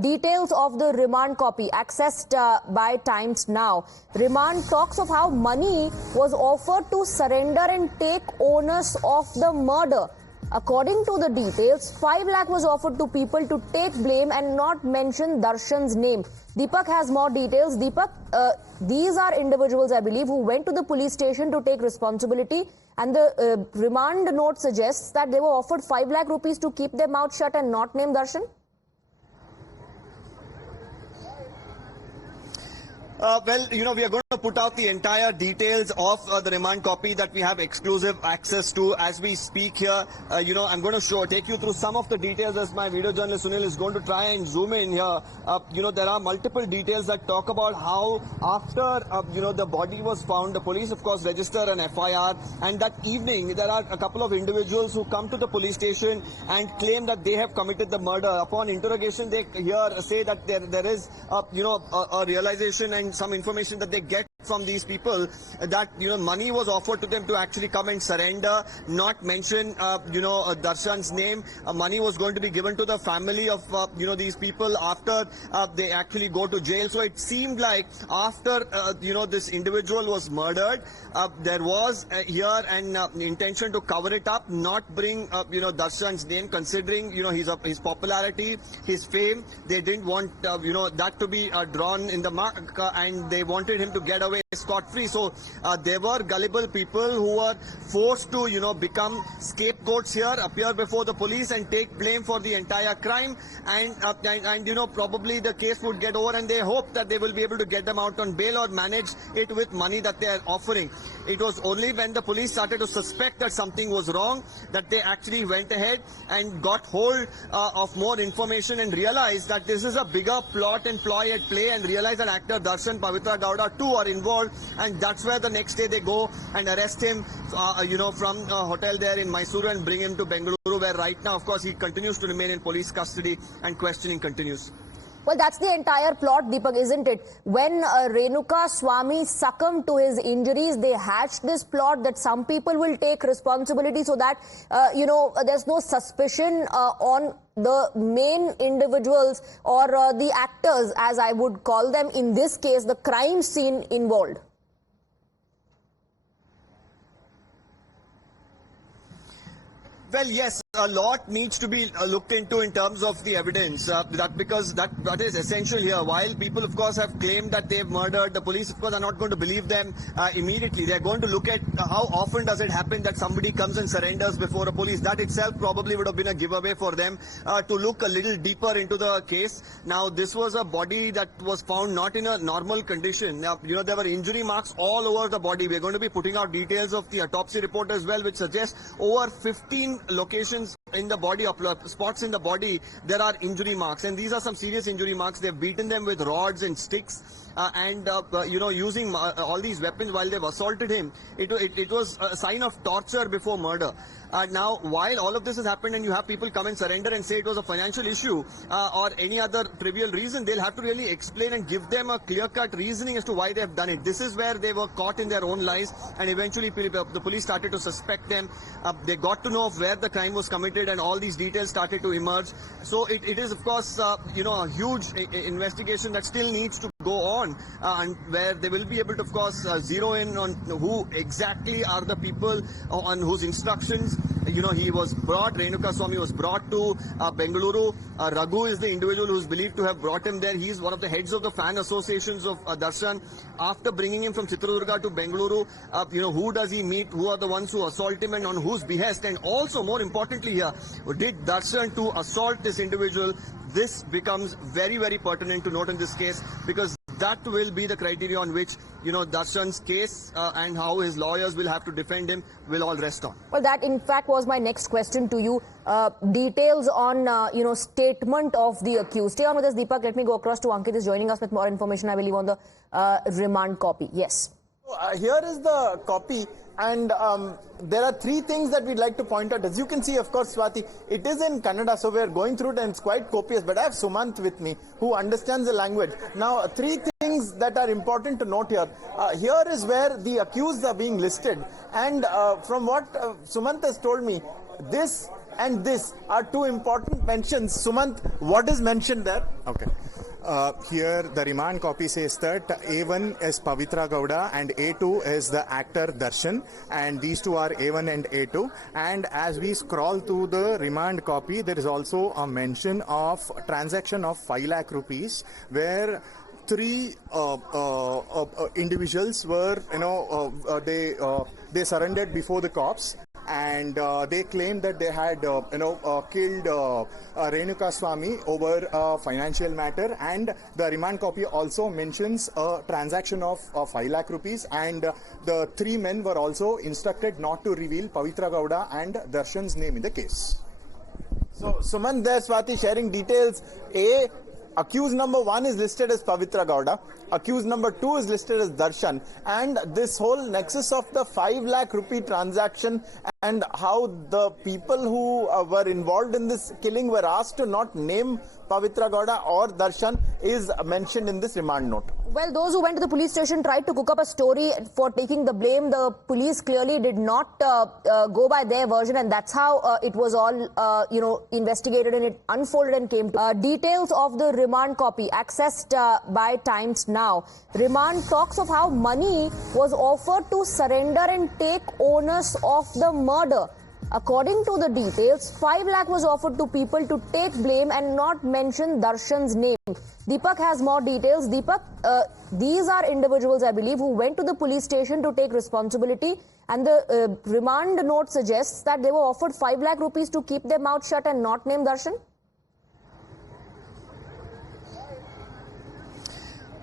details of the remand copy accessed by Times Now. Remand talks of how money was offered to surrender and take onus of the murder. According to the details, 5 lakh was offered to people to take blame and not mention Darshan's name. Deepak has more details. Deepak, these are individuals, I believe, who went to the police station to take responsibility, and the remand note suggests that they were offered 5 lakh rupees to keep their mouth shut and not name Darshan. Well, we are going to put out the entire details of the remand copy that we have exclusive access to as we speak here. I'm going to take you through some of the details as my video journalist Sunil is going to try and zoom in here. There are multiple details that talk about how after, the body was found, the police, of course, register an FIR. And that evening, there are a couple of individuals who come to the police station and claim that they have committed the murder. Upon interrogation, they say that there is, a realization and some information that they get from these people that money was offered to them to actually come and surrender, not mention Darshan's name. Money was going to be given to the family of these people after they actually go to jail. So it seemed like after this individual was murdered, there was here an intention to cover it up, not bring Darshan's name, considering his popularity, his fame. They didn't want that to be drawn in the mark, and they wanted him to get away scot-free. So there were gullible people who were forced to become scapegoats here, appear before the police and take blame for the entire crime, and probably the case would get over, and they hope that they will be able to get them out on bail or manage it with money that they are offering. It was only when the police started to suspect that something was wrong that they actually went ahead and got hold of more information and realized that this is a bigger plot and ploy at play, and realized that actor Darshan, Pavitra Gowda too are involved, and that's where the next day they go and arrest him from a hotel there in Mysuru and bring him to Bengaluru, where right now, of course, he continues to remain in police custody and questioning continues. Well, that's the entire plot, Deepak, isn't it? When Renuka Swamy succumbed to his injuries, they hatched this plot that some people will take responsibility so that, there's no suspicion on the main individuals or the actors, as I would call them, in this case, the crime scene involved. Well, yes, a lot needs to be looked into in terms of the evidence, because that is essential here. While people, of course, have claimed that they've murdered, the police, of course, are not going to believe them immediately. They're going to look at how often does it happen that somebody comes and surrenders before a police. That itself probably would have been a giveaway for them to look a little deeper into the case. Now, this was a body that was found not in a normal condition. Now, there were injury marks all over the body. We're going to be putting out details of the autopsy report as well, which suggests over 15 locations in the body, spots in the body, there are injury marks, and these are some serious injury marks. They've beaten them with rods and sticks and using all these weapons while they've assaulted him. It was a sign of torture before murder. Now, while all of this has happened and you have people come and surrender and say it was a financial issue or any other trivial reason, they'll have to really explain and give them a clear-cut reasoning as to why they've done it. This is where they were caught in their own lies, and eventually the police started to suspect them. They got to know of where the crime was committed, and all these details started to emerge. So it is, of course, a huge investigation that still needs to go on, and where they will be able to, of course, zero in on who exactly are the people on whose instructions he was brought. Renuka Swamy was brought to Bengaluru. Raghu is the individual who is believed to have brought him there. He is one of the heads of the fan associations of Darshan. After bringing him from Chitradurga to Bengaluru, who does he meet? Who are the ones who assault him and on whose behest? And also, more importantly here, did Darshan to assault this individual? This becomes very, very pertinent to note in this case, because that will be the criteria on which, Darshan's case and how his lawyers will have to defend him will all rest on. Well, that in fact was my next question to you. Details on, statement of the accused. Stay on with us, Deepak. Let me go across to Ankit, is joining us with more information, I believe, on the remand copy. Yes. Here is the copy, and there are 3 things that we'd like to point out. As you can see, of course, Swati, it is in Kannada, so we're going through it and it's quite copious, but I have Sumant with me, who understands the language. Now, 3 things that are important to note here. Here is where the accused are being listed, and from what Sumant has told me, this and this are two important mentions. Sumant, what is mentioned there? Okay. Here the remand copy says that A1 is Pavitra Gowda and A2 is the actor Darshan, and these two are A1 and A2. And as we scroll through the remand copy, there is also a mention of transaction of 5 lakh rupees where three individuals were, they surrendered before the cops. And they claimed that they had, killed Renuka Swami over a financial matter. And the remand copy also mentions a transaction of 5 lakh rupees. And the three men were also instructed not to reveal Pavitra Gowda and Darshan's name in the case. So, Sumant there, Swati, sharing details. Accused number 1 is listed as Pavitra Gowda. Accused number 2 is listed as Darshan. And this whole nexus of the 5 lakh rupee transaction and how the people who were involved in this killing were asked to not name Pavitra Gowda or Darshan is mentioned in this remand note. Well, those who went to the police station tried to cook up a story for taking the blame. The police clearly did not go by their version, and that's how it was all, investigated, and it unfolded and came to details of the remand copy accessed by Times Now. Remand talks of how money was offered to surrender and take onus of the murder. According to the details, 5 lakh was offered to people to take blame and not mention Darshan's name. Deepak has more details. Deepak, these are individuals, I believe, who went to the police station to take responsibility, and the remand note suggests that they were offered 5 lakh rupees to keep their mouth shut and not name Darshan.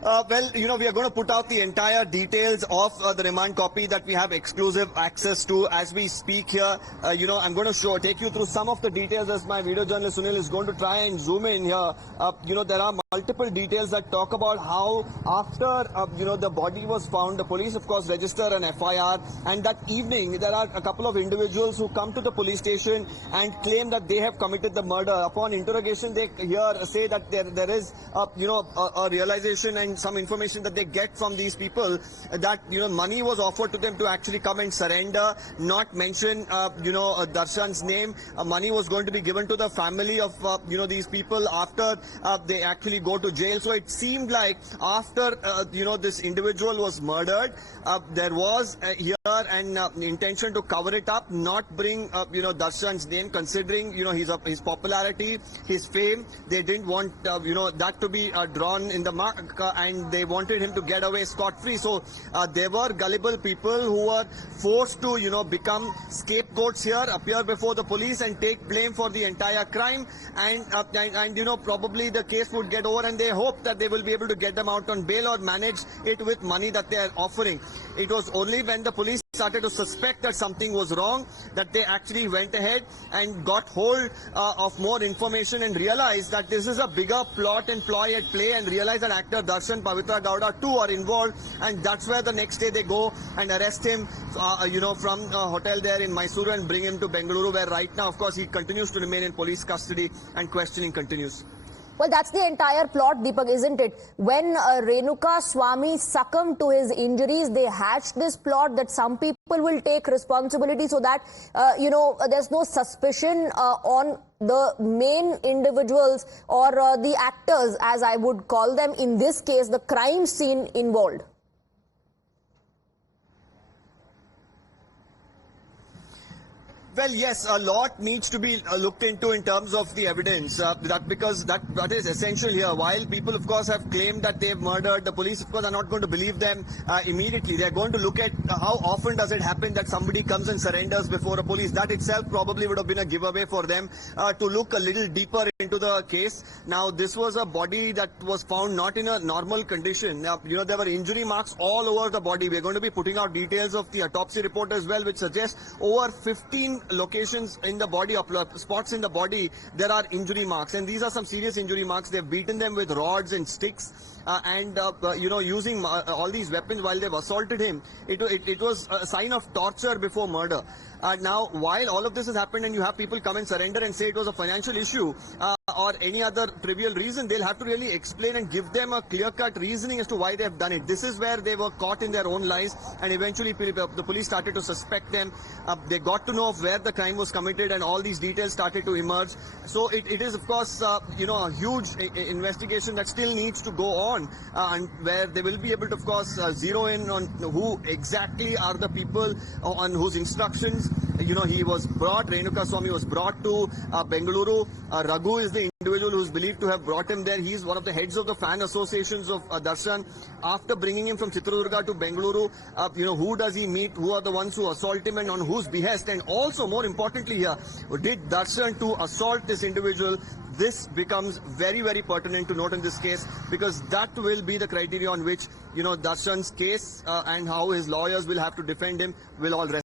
We are going to put out the entire details of the remand copy that we have exclusive access to as we speak here. I'm going to take you through some of the details as my video journalist Sunil is going to try and zoom in here. There are multiple details that talk about how after, the body was found, the police, of course, register an FIR. And that evening, there are a couple of individuals who come to the police station and claim that they have committed the murder. Upon interrogation, they say that there is, a realization and some information that they get from these people that money was offered to them to actually come and surrender, not mention Darshan's name. Money was going to be given to the family of these people after they actually go to jail. So it seemed like after this individual was murdered, there was here an intention to cover it up, not bring Darshan's name, considering his popularity, his fame. They didn't want that to be drawn in the mark, and they wanted him to get away scot-free. So there were gullible people who were forced to become scapegoats here, appear before the police and take blame for the entire crime, and probably the case would get over, and they hope that they will be able to get them out on bail or manage it with money that they are offering. It was only when the police started to suspect that something was wrong that they actually went ahead and got hold of more information and realized that this is a bigger plot and ploy at play, and realized that actor Darshan, Pavitra Gowda too are involved, and that's where the next day they go and arrest him from a hotel there in Mysuru and bring him to Bengaluru, where right now, of course, he continues to remain in police custody and questioning continues. Well, that's the entire plot, Deepak, isn't it? When Renuka Swami succumbed to his injuries, they hatched this plot that some people will take responsibility so that, there's no suspicion on the main individuals or the actors, as I would call them, in this case, the crime scene involved. Well, yes, a lot needs to be looked into in terms of the evidence, because that is essential here. While people, of course, have claimed that they've murdered, the police, of course, are not going to believe them immediately. They're going to look at how often does it happen that somebody comes and surrenders before a police. That itself probably would have been a giveaway for them to look a little deeper into the case. Now, this was a body that was found not in a normal condition. Now, there were injury marks all over the body. We're going to be putting out details of the autopsy report as well, which suggests over 15 locations in the body, spots in the body, there are injury marks, and these are some serious injury marks. They've beaten them with rods and sticks using all these weapons while they've assaulted him. It was a sign of torture before murder. Now, while all of this has happened and you have people come and surrender and say it was a financial issue, or any other trivial reason, they'll have to really explain and give them a clear-cut reasoning as to why they have done it. This is where they were caught in their own lies, and eventually the police started to suspect them. They got to know of where the crime was committed, and all these details started to emerge. So it is, of course, a huge investigation that still needs to go on, and where they will be able to, of course, zero in on who exactly are the people on whose instructions, he was brought. Renuka Swami was brought to Bengaluru. Raghu is the individual who is believed to have brought him there. He is one of the heads of the fan associations of Darshan. After bringing him from Chitradurga to Bengaluru, who does he meet? Who are the ones who assault him and on whose behest? And also, more importantly here, did Darshan to assault this individual? This becomes very, very pertinent to note in this case, because that will be the criteria on which, Darshan's case and how his lawyers will have to defend him will all rest.